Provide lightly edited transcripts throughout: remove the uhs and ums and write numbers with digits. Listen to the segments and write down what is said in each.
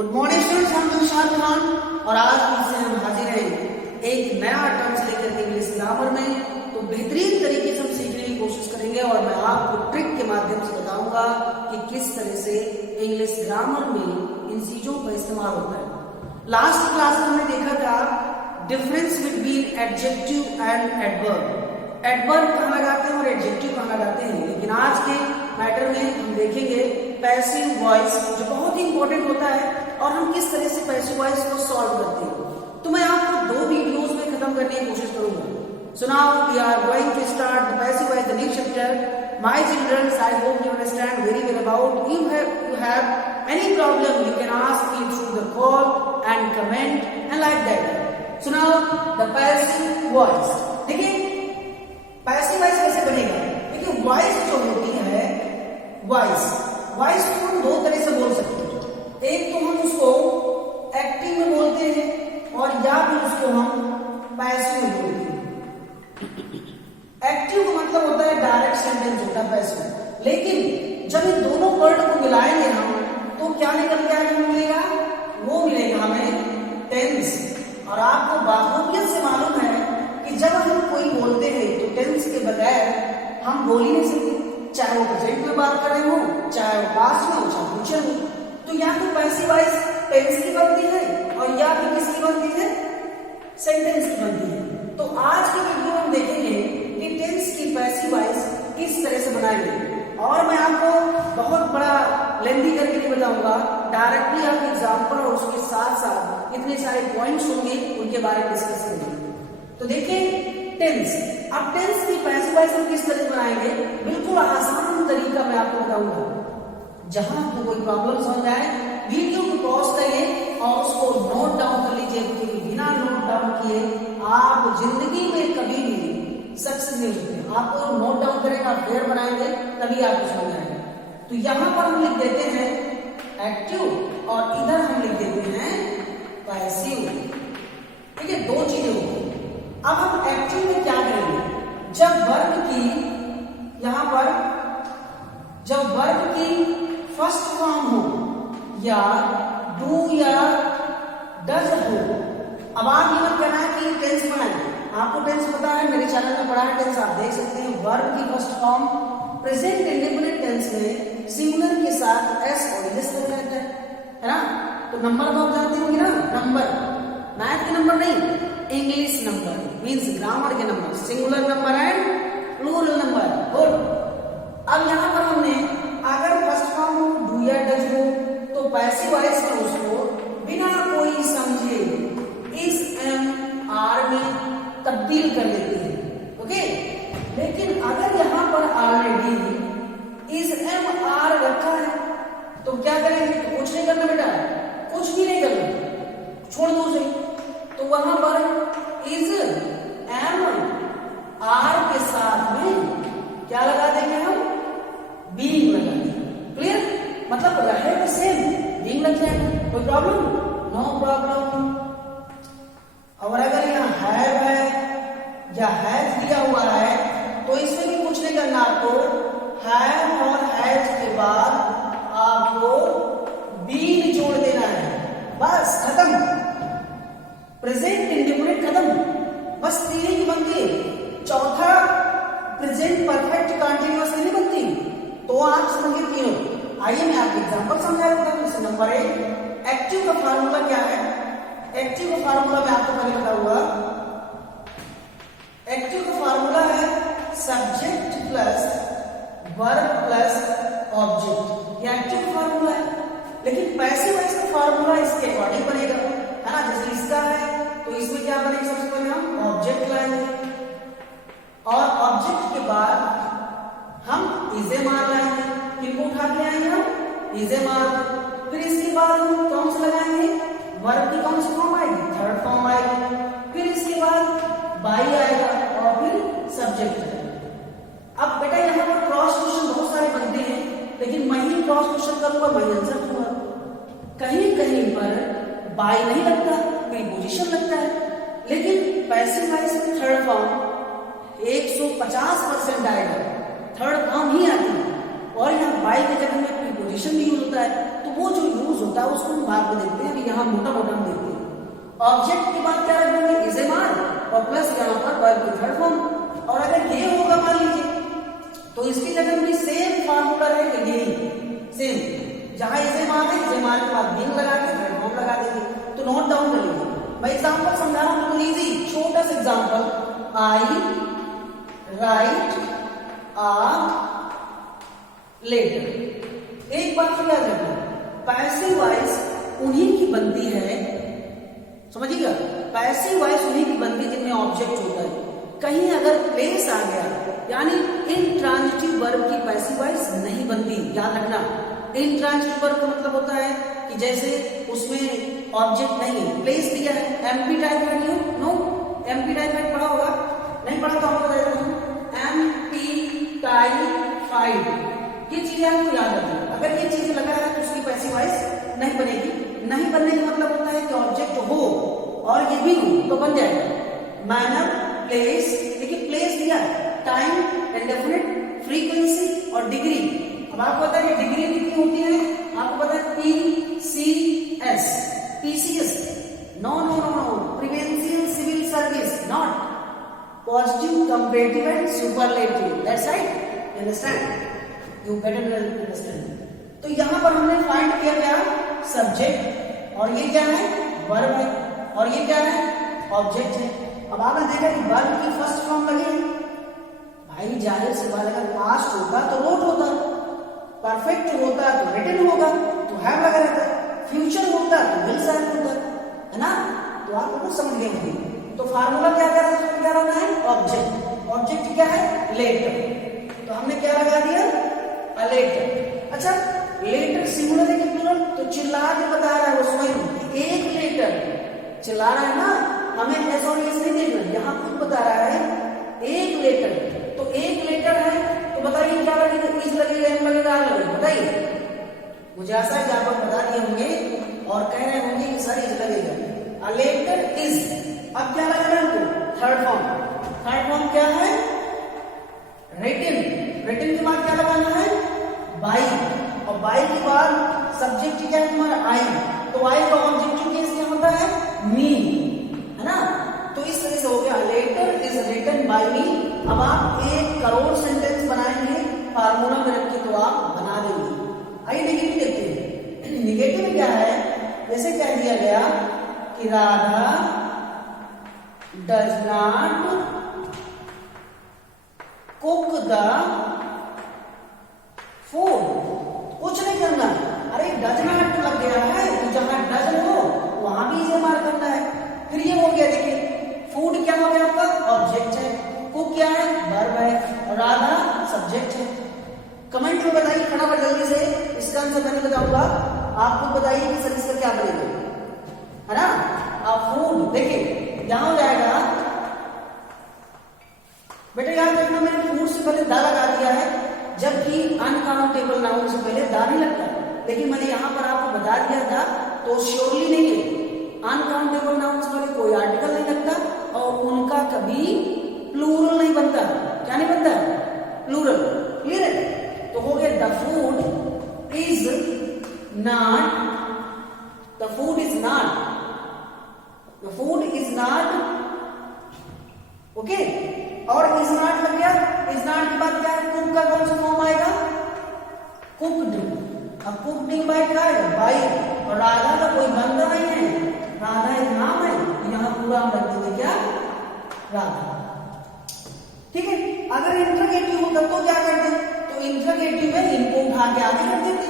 Good morning students, हम निशांत खान और आज फिर से हम हाजिर हैं एक नया टर्म्स लेकर के इंग्लिश ग्रामर में। तो बेहतरीन तरीके से हम सीखने की कोशिश करेंगे और मैं आपको ट्रिक के माध्यम से बताऊंगा कि किस तरह से इंग्लिश ग्रामर में इन चीजों का इस्तेमाल होता है। लास्ट क्लास में हमने देखा था difference between adjective and adverb. Adverb कहाँ लगाते हैं और एडजेक्टिव कहाँ लगाते हैं, लेकिन आज के मैटर में हम देखेंगे पैसिव वॉइस जो बहुत ही इंपॉर्टेंट होता है और हम किस तरह से पैसिव वॉइस को सॉल्व करते हैं। तो मैं आपको 2 वीडियोस में खत्म करने की कोशिश करूंगा। So now we are going to start the passive voice the new chapter. My children, I hope you understand very well about. You have any problem you can ask me through the call and comment and like that. So now the passive voice, देखिए passive voice कैसे बनेगा। देखिए voice जो होती है, voice को हम 2 तरह से बोल सकते हैं। एक तो हम उसको एक्टिव में बोलते हैं और या फिर उसको हम पैसिव में बोलते हैं। एक्टिव का मतलब होता है डायरेक्ट सेंटेंस होता है पैसिव, लेकिन जब इन दोनों वर्ड को मिलाएंगे हम तो क्या निकल के आगे मिलेगा, वो मिलेगा हमें टेंस। और आपको बाखूबियत से मालूम है कि जब हम कोई बोलते हैं तो टेंस के बगैर हम बोल ही नहीं सकते, चाहे वो प्रेजेंट में बात कर रहे हो, चाहे वो पास्ट में हो, चाहे फ्यूचर में। तो या तो पैसिव वॉइस टेंस की बनती है और या फिर किसकी बनती है, सेंटेंस की बनती है। तो आज की वीडियो में हम देखेंगे कि टेंस की पैसिव वॉइस किस तरह से बनाएंगे और मैं आपको बहुत बड़ा लेंथी करके नहीं बताऊंगा, डायरेक्टली आप एग्जांपल और उसके साथ साथ इतने सारे पॉइंट्स होंगे उनके बारे में डिस्कस करेंगे। तो देखिए टेंस, अब टेंस की पैसिव वॉइस हम किस तरह से बनाएंगे, बिल्कुल आसान तरीका मैं आपको बताऊंगा। जहां आपको कोई प्रॉब्लम समझ आए वीडियो को पॉज करिए और उसको नोट डाउन कर लीजिए, क्योंकि बिना नोट डाउन किए आप जिंदगी में कभी भी सक्सेस नहीं हो सकते। आपको नोट डाउन करेगा, फिर बनाएंगे, तभी आपको समझ आएगा। तो यहाँ पर हम लिख देते हैं एक्टिव और इधर हम लिख देते हैं पैसिव। ठीक है, 2 चीजें होंगी। अब हम एक्टिव में क्या करेंगे, जब वर्ब की फर्स्ट फॉर्म हो या डू या डज हो। अब आप ये मत कहना है कि टेंस बनाए, आपको टेंस पता है, मेरे चैनल में पढ़ा है टेंस, आप देख सकते हैं। वर्ब की first form present indefinite tense में सिंगुलर के साथ एस और एस लग जाता है ना। तो नंबर तो आप जानते होंगे ना, नंबर मैथ के नंबर नहीं, इंग्लिश नंबर मींस ग्रामर के number, singular number and plural number. Good. अब यहाँ पर हमने अगर फर्स्ट फॉर्म हो डू या डज हो तो पैसिव वॉइस में उसको बिना कोई समझे इस एम आर में तब्दील कर लेते हैं। ओके, लेकिन अगर यहाँ पर ऑलरेडी इस एम आर रखा है तो क्या करेंगे, कुछ नहीं करना बेटा, कुछ भी नहीं करना, छोड़ दो उसे। तो वहां पर इज एम आर के साथ में क्या लगा देंगे हम, बीइंग लगा देंगे। क्लियर, मतलब रहेगा सेम, बीइंग लग जाएगा, कोई प्रॉब्लम, नो प्रॉब्लम। और अगर यहाँ हैव है या हैज दिया हुआ है तो इसमें भी कुछ नहीं करना आपको, हैव और हैज के बाद आपको बीइंग जोड़ देना है, बस खत्म, प्रेजेंट इंडेफिनिट खत्म, बस 3 ही बनती है। चौथा प्रेजेंट परफेक्ट कंटीन्यूअस नहीं बनती, तो आप समझिए 3। आइए मैं आपको एग्जांपल समझा देता हूं। जैसे नंबर 1 एक्टिव का फार्मूला क्या है। एक्टिव का फार्मूला मैं आपको पहले बताऊंगा। एक्टिव का फार्मूला है subject plus verb plus object, ये एक्टिव फार्मूला है। लेकिन पैसिव वॉइस का फार्मूला इसके अकॉर्डिंग बनेगा, है ना। जैसे इसका है तो इसमें क्या बनेगा, सबसे पहले हम ऑब्जेक्ट लाएंगे और ऑब्जेक्ट के बाद हम इज एम आर लाएंगे, किनको उठा के आएंगे हम, इज एम आर। फिर इसके बाद हम कौन सा लगाएंगे, वर्ब की कौन सी फॉर्म आएगी, थर्ड फॉर्म आएगी। फिर इसके बाद बाई आएगा और फिर सब्जेक्ट। अब बेटा यहाँ पर क्रॉस क्वेश्चन बहुत सारे बनते हैं, लेकिन मैं ही क्रॉस क्वेश्चन करूंगा, मैं आंसर दूंगा। कहीं कहीं पर बाई नहीं लगता, प्रीपोजिशन लगता है, लेकिन पैसिव वॉइस में थर्ड फॉर्म 150% आएगा, थर्ड फॉर्म ही आती है। और यहाँ बाई के जगह में प्रीपोजिशन भी यूज होता है, तो वो जो यूज होता होता है उसको हम बाद में देखते हैं, अभी यहाँ मोटा मोटा हम देखते हैं। ऑब्जेक्ट के बाद क्या रख देंगे, इज एम आर, और प्लस यहाँ पर वर्ब की थर्ड फॉर्म। और अगर ये होगा मान लीजिए तो इसकी जगह भी सेम फार्मूला रहेगा, यही सेम, जहां इज एम आर है इज एम आर के बाद बीइंग लगा के थर्ड फॉर्म लगा देंगे। तो नोट डाउन कर लीजिए। मैं एग्जांपल समझा रहा हूं, इजी छोटा सा example. I write a letter. एक बात तो याद रखना, पैसिव वॉइस उन्हीं की बनती है, समझिएगा, पैसिव वॉइस उन्हीं की बनती है जिनमें ऑब्जेक्ट होता है। कहीं अगर प्लेस आ गया यानी इंट्रांजिटिव वर्ब की पैसिव वॉइस नहीं बनती, याद रखना। इंट्रांजिटिव वर्ब का मतलब होता है कि जैसे उसमें ऑब्जेक्ट नहीं है, प्लेस दिया है, एमपी टाइप का नहीं हो, नो, एमपी टाइप का पढ़ा होगा, नहीं पढ़ा तो आपको बता देता हूं, एमपी टाइफाइड, ये चीजें आपको याद रखना। अगर ये चीजें लगा है तो उसकी पैसिव वॉइस नहीं बनेगी। नहीं बनने का मतलब होता है कि ऑब्जेक्ट हो और ये भी हो तो बन जाएगा। मैनर, प्लेस, देखिए प्लेस दिया है, टाइम, इंडेफिनिट, फ्रीक्वेंसी और डिग्री। अब आपको पता है डिग्री कितनी होती है, आपको पता है PCS, PCS, no no no no, provincial civil service, not positive, comparative and superlative, that's right, you understand, you better understand. तो यहां पर हमने फाइंड किया क्या, सब्जेक्ट, और ये क्या है, वर्ब है, और ये क्या है, ऑब्जेक्ट है। अब आपने देखा कि वर्ब की फर्स्ट फॉर्म लगी, भाई जाहिर सी बात, अगर पास्ट होता तो रोट होता, परफेक्ट होता तो रिटन होगा, तो हैव लगा रहता, फ्यूचर होता तो विल साइन होता, है ना। तो आप लोग समझ गए होंगे। तो फार्मूला क्या रहना है, ऑब्जेक्ट, ऑब्जेक्ट क्या है, लेटर। तो हमने क्या लगा दिया, अ लेटर। अच्छा, लेटर सिंगुलर है कि प्लूरल, तो चिल्ला के बता रहा है वो स्वयं, एक लेटर चिल्ला रहा है ना, हमें एस और एस नहीं देखना, यहाँ खुद बता रहा है एक लेटर। तो एक लेटर है तो बताइए क्या लगेगा, इज लगेगा, एम लगेगा, आर लगेगा, बताइए। मुझे आशा है कि आप बता दिए होंगे और कह रहे होंगे कि सर इज लगेगा। अ लेटर इज, अब क्या लगेगा हमको, थर्ड फॉर्म। थर्ड फॉर्म क्या है, रिटन। रिटन के बाद क्या लगाना है, बाई, और बाई के बाद सब्जेक्ट क्या है तुम्हारा, आई। तो आई का ऑब्जेक्टिव केस क्या होता है, मी, है ना। तो इस तरह से हो गया, लेटर इज रिटन बाय मी। अब आप 1 करोड़ सेंटेंस बनाएंगे फार्मूला में रख के, तो आप बना देंगे। आइए नेगेटिव देखते हैं। नेगेटिव में क्या है, जैसे कह दिया गया कि Radha does not cook the food, कुछ नहीं करना, अरे डज नॉट लग गया है, तो जहां डज हो वहां भी इसे मार करना है। फिर ये हो गया, देखिए फूड क्या हो गया आपका, ऑब्जेक्ट है, कुक क्या है, वर्ब है, और राधा सब्जेक्ट है। कमेंट में बताइए फटाफट जल्दी से, इसका आंसर मैंने बताऊंगा, आप खुद बताइए कि सर इसका क्या बनेगा, है ना। अब फूड देखिए यहां हो जाएगा, बेटा याद रखना मैंने फूड से पहले दा लगा दिया है, जबकि अनकाउंटेबल नाउन से पहले दा नहीं लगता, लेकिन मैंने यहां पर आपको बता दिया था तो श्योरली नहीं है, अनकाउंटेबल नाउन से पहले कोई आर्टिकल नहीं लगता और उनका कभी प्लूरल नहीं बनता। क्या नहीं बनता, प्लूरल, क्लियर है। तो हो गया the food is not, the food is not, the food is not, okay. और इज नॉट लग गया, इज नॉट के बाद क्या है, कुक का कौन सा फॉर्म आएगा, कुक्ड। अब कुक्ड बाय क्या है, बाई, और राधा का कोई बंदा नहीं है, राधा एक नाम है, यहाँ पूरा हम रख देंगे क्या, राधा, ठीक है। अगर इंट्रोगेटिव होता तो क्या करते, तो इंट्रोगेटिव में इनको उठा के आगे रख देते,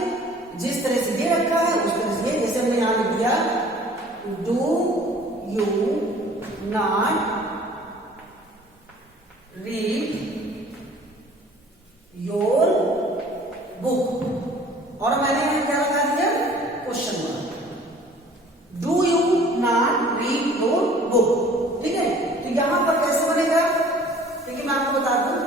जिस तरह से ये रखा है उस तरह से, जैसे हमने यहां लिख दिया, do you not read your book, और मैंने यहां क्या लगा दिया, question mark, do you not read your book, ठीक है। तो यहां पर कैसे बनेगा, देखिए मैं आपको बता दूं,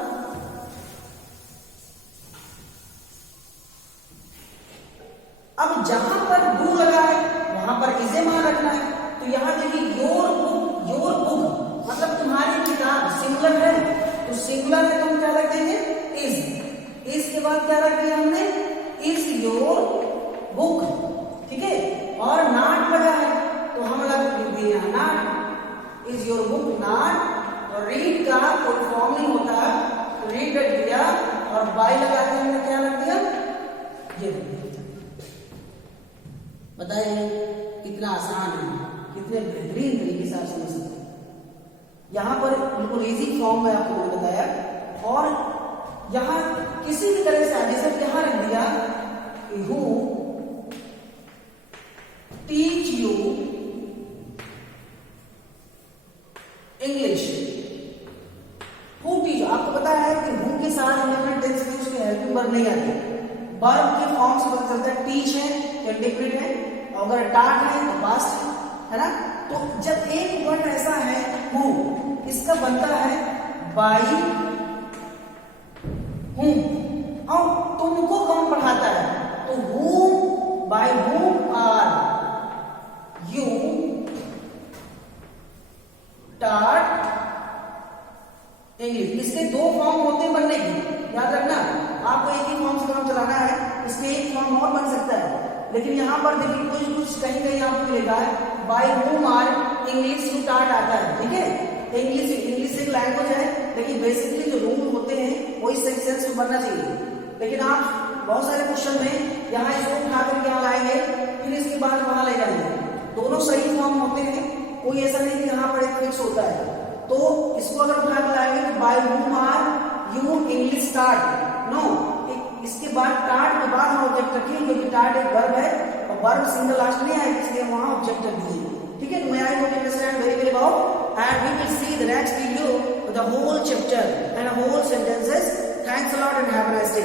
अब जहां पर डू लगा है वहां पर इसे मान रखना है। तो यहां देखिए योर बुक मतलब तुम्हारी किताब, सिंगुलर है, तो सिंगुलर है तो हम क्या रख देंगे, इज के बाद क्या रख दिया हमने, इज योर बुक, ठीक है। Is your book not. और रीड का कोई फॉर्म नहीं होता, रीड रख दिया और बाय लगा के हमने क्या रख दिया, ये रख दिया। बताइए कितना आसान है, कितने बेहतरीन तरीके से आप समझ सकते हैं। यहां पर बिल्कुल इजी फॉर्म में आपको मैंने बताया, और यहां किसी भी तरह से जैसे यहां रख दिया who teach you English. Who teach, आपको पता है कि हु के साथ हमें टेंस में उसके हेल्पिंग वर्ब नहीं आती। वर्ब के फॉर्म से पता चलता है टीच है या इंडिफिनिट है, अगर टाट है तो पास्ट है ना। तो जब एक वर्ड ऐसा है हु, इसका बनता है बाय हूम। और तुमको कौन पढ़ाता है, तो whom, by whom are you taught English. इसके दो फॉर्म होते हैं बनने की, याद रखना। आपको एक ही फॉर्म से काम चलाना है, इसमें एक फॉर्म और बन सकता है, लेकिन यहां पर देखिए कुछ कहीं कहीं आपको लिखा है by whom are English to taught आता है, ठीक है। इंग्लिश एक लैंग्वेज है, लेकिन बेसिकली जो रूल होते हैं वो इस सेंस में बनना चाहिए। लेकिन आप बहुत सारे क्वेश्चन में यहाँ इसको उठा कर यहाँ लाएंगे, फिर इसके बाद वहां ले जाएंगे। दोनों सही फॉर्म होते हैं, कोई ऐसा नहीं कि यहाँ पर एक फिक्स होता है। तो इसको अगर उठा कर लाएंगे तो by whom are you English start, no, इसके बाद टाट के बाद हम ऑब्जेक्ट रखेंगे, क्योंकि टाट एक वर्ब है और वर्ब सिंगल लास्ट नहीं आएगी, इसलिए वहां ऑब्जेक्ट रख दिए, ठीक है। तो मैं I hope understand very very about, and we will see the next video the whole chapter and whole sentences. Thanks a lot and have a nice day.